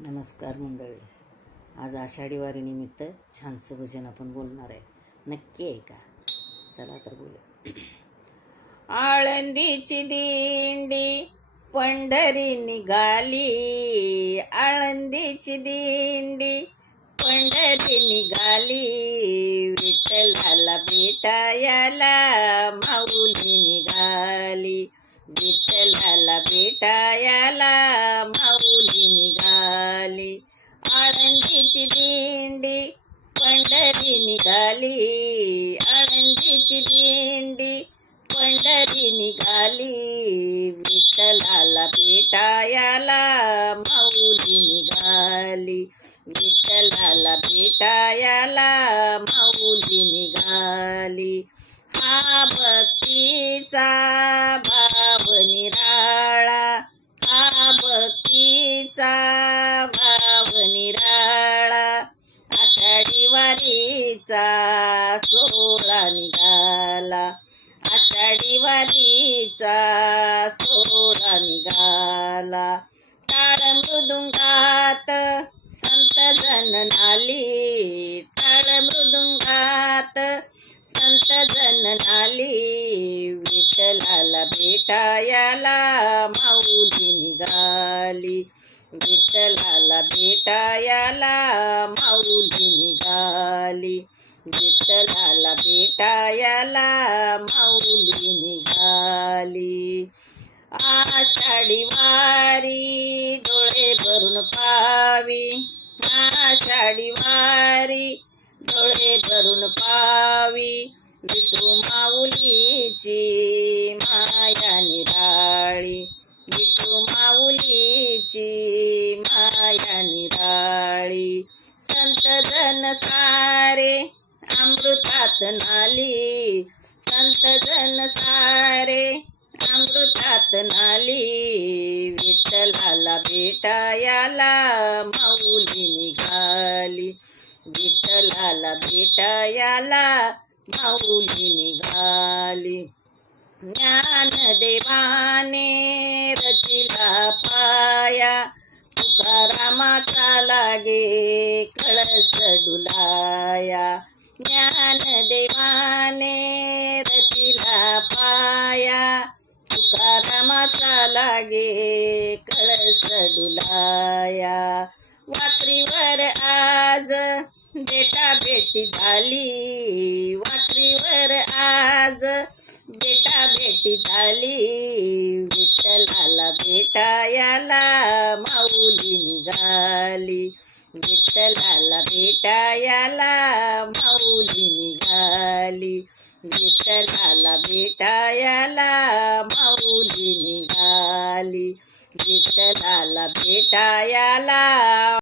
नमस्कार मंडळी. आज आषाढी वारीनिमित्त छानसं भजन आपण बोलणार आहे. नक्की आहे का? चला तर बोलू. आळंदीची दिंडी पंढरी निघाली, आळंदीची दिंडी पंढरी निघाली, विठ्ठलाला भेटायला माऊली निघाली, विठ्ठलाला भेटायला माऊली निघाली. आळंदीची दिंडी पंढरी निघाली, आळंदीची दिंडी पंढरी निघाली, विठ्ठलाला भेटायला माऊली निघाली, विठ्ठलाला भेटायला माऊली निघाली. हा भक्तीचा भाव निराळा, हा भक्तीचा भाव निराळा, आषाढी वारीचा सोहळा निघाला, आषाढी वारीचा सोहळा निघाला. टाळ मृदुंगात संत जन नाली, टाळ मृदुंगात संत जन नाली, विठ्ठलाला भेटायला माऊली निघाली, विठ्ठलाला भेटायला माऊली निघाली, विठ्ठलाला भेटायला माऊली निघाली. आषाढी वारी डोळे भरून पावी, आषाढी वारी डोळे भरून पावी, विठू माऊलीची माया निराळी, विठू माऊलीची माया निराळी. संत जन सारे अमृतात नाली, संत जन सारे अमृतात नाली, विठ्ठलाला भेटायला माऊली निघाली, विठ्ठलाला भेटायला माऊली निघाली. ज्ञानदेवाने रचिला पाया, तुकारामाचा लागे कळस डुलाया, ज्ञानदेवाने रचिला पाया, तुकारामाचा लागे कळस डुलाया. वात्रीवर आज बेटा बेटी झाली, वात्रीवर आज बेटा बेटी झाली, विठ्ठलाला भेटायला माऊली निघाली, विठ्ठलाला भेटायला माऊली निघाली, विठ्ठलाला भेटायला माऊली निघाली, विठ्ठलाला भेटायला